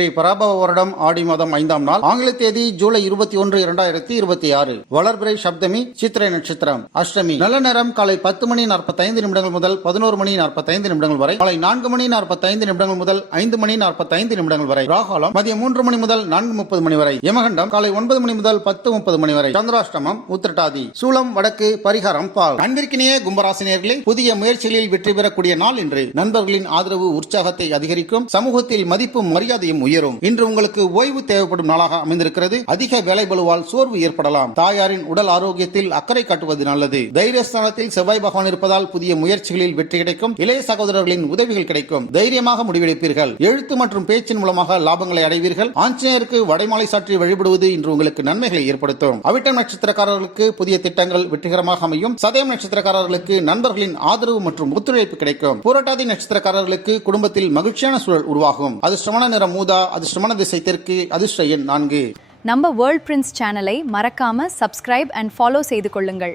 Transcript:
பராபவ வருடம் ஆடி மாதம் 5ஆம் நாள், ஆங்கில தேதி ஜூலை 21, 2026. வளர்பிறை சப்தமி, சித்திரை நட்சத்திரம், அஷ்டமி. நல்ல நேரம் காலை 10 மணி 45 நிமிடங்கள் முதல் 11 மணி 45 நிமிடங்கள் வரை, காலை 4 மணி 45 நிமிடங்கள் முதல் 5 மணி 45 நிமிடங்கள் வரை, ராகாலம் மதியம் 3 மணி முதல் 4:30 மணி வரை, யமகண்டம் காலை 9 மணி முதல் 10:30 மணி வரை, சந்திராஷ்டமம் உத்திரட்டாதி, சூலம் வடக்கு, பரிகாரம் பால். அன்பிற்கினிய கும்பராசினியர்களே, புதிய முயற்சிகளில் வெற்றி பெறக்கூடிய நாள் இன்று. நண்பர்களின் ஆதரவு உற்சாகத்தை அதிகரிக்கும், சமூகத்தில் மதிப்பும் மரியாதையும் உயரும். இன்று உங்களுக்கு ஓய்வு தேவைப்படும் நாளாக அமைந்திருக்கிறது. அதிக வேலைபளுவால் சோர்வு ஏற்படலாம். தாயாரின் உடல் ஆரோக்கியத்தில் அக்கறை காட்டுவது நல்லது. தைரியஸ்தானத்தில் செவ்வாய் பகவான் இருப்பதால் புதிய முயற்சிகளில் வெற்றி கிடைக்கும். இளைய சகோதரர்களின் உதவிகள் கிடைக்கும். தைரியமாக முடிவெடுப்பீர்கள். எழுத்து மற்றும் பேச்சின் மூலமாக லாபங்களை அடைவீர்கள். ஆஞ்சநேயருக்கு வடைமாலை சாற்றி வழிபடுவது இன்று உங்களுக்கு நன்மைகளை ஏற்படுத்தும். அவிட்டம் நட்சத்திரக்காரர்களுக்கு புதிய திட்டங்கள் வெற்றிகரமாக அமையும். சதயம் நட்சத்திரக்காரர்களுக்கு நண்பர்களின் ஆதரவு மற்றும் ஒத்துழைப்பு கிடைக்கும். புரட்டாதி நட்சத்திரக்காரர்களுக்கு குடும்பத்தில் மகிழ்ச்சியான சூழல் உருவாகும். அதிர்ஷ்டமான நிறம் ஊதா, அதிர்ஷ்டமான திசை தெற்கு, அதிர்ஷ்ட எண் 4. நம்ம வேர்ல்ட் பிரின்ஸ் சேனலை மறக்காம சப்ஸ்கிரைப் அண்ட் ஃபாலோ செய்து கொள்ளுங்கள்.